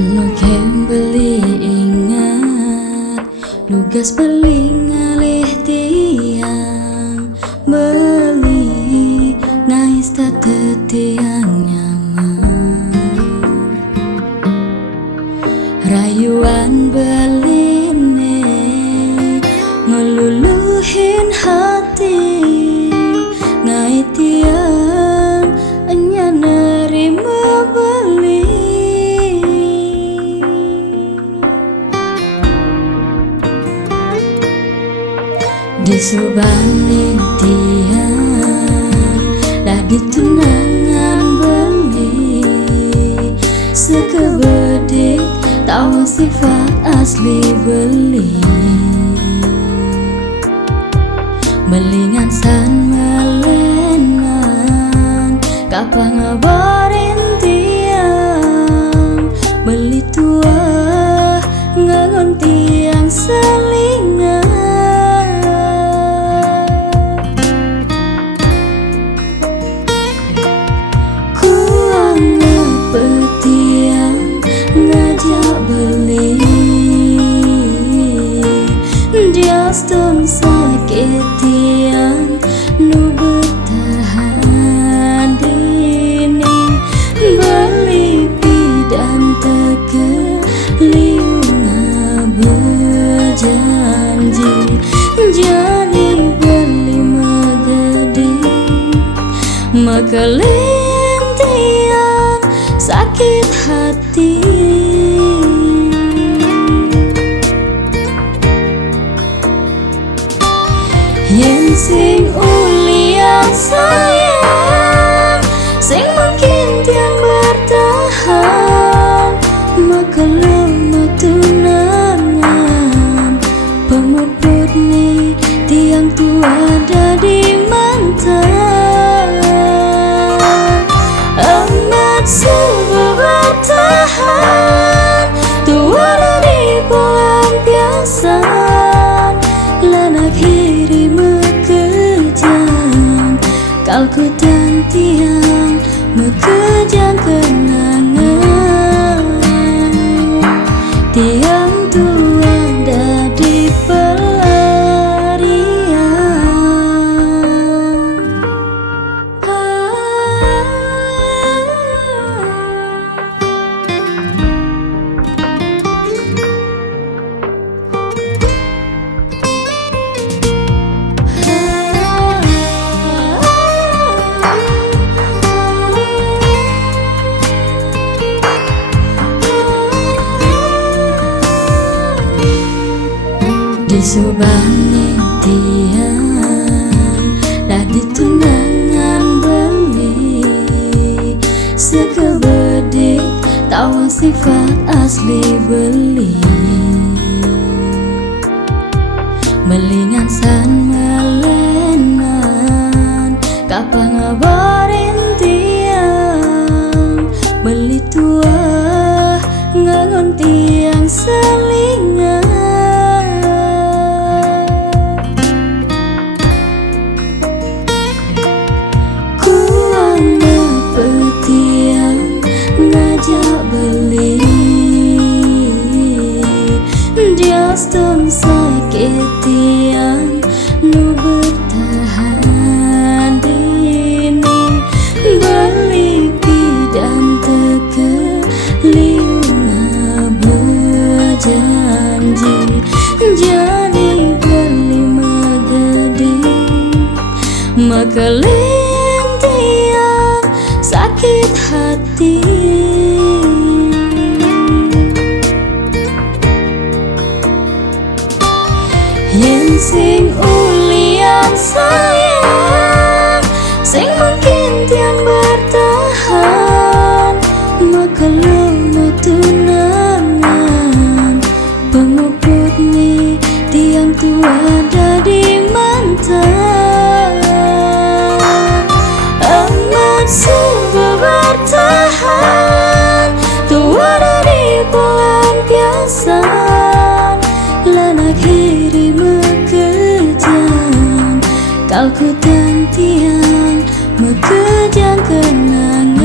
Anu beli ingat nugas beli ngalih tiang beli nais tiang nyaman rayuan beline ngeluluhin hati ngai tiang enya nerima beli di subane tiang dah ditunangan beli sekebedik tahu sifat asli beli melingan san melenan kapan ngabarin tiang beli tua ngangon tiang selingan petiang ngajak beli dia stun sakit tiang nu bertahan dini beli pidan teke liunga berjanji jadi beli magadi maka tiang sakit hati yen sing ulian sayang sing mungkin tiang bertahan maka lemah tunangan pemuput nih tiang tua ada di mantan amat subuh bertahan tua dari pelampiasan lanak hiri mekejang kalku dan tiang mekejang kenangan tiang tua dari di subane tiang dah ditunangan beli sekebedik tahu sifat asli beli melingan san melenan kapan ngabarin tiang beli tua ngangon tiang selingan ngajak beli dia stun sakit tiang nu bertahan dini beli pidan teke liunga berjanji jadi beli magadi maka tiang sakit hati yen sing ulian sayang sing mungkin tiang bertahan maka lemah tunangan pemuput nih tiang tua ada di mantan amat subuh bertahan tua dari pelampiasan lanak hiri mekejang kalku dan tiang mekejang kenangan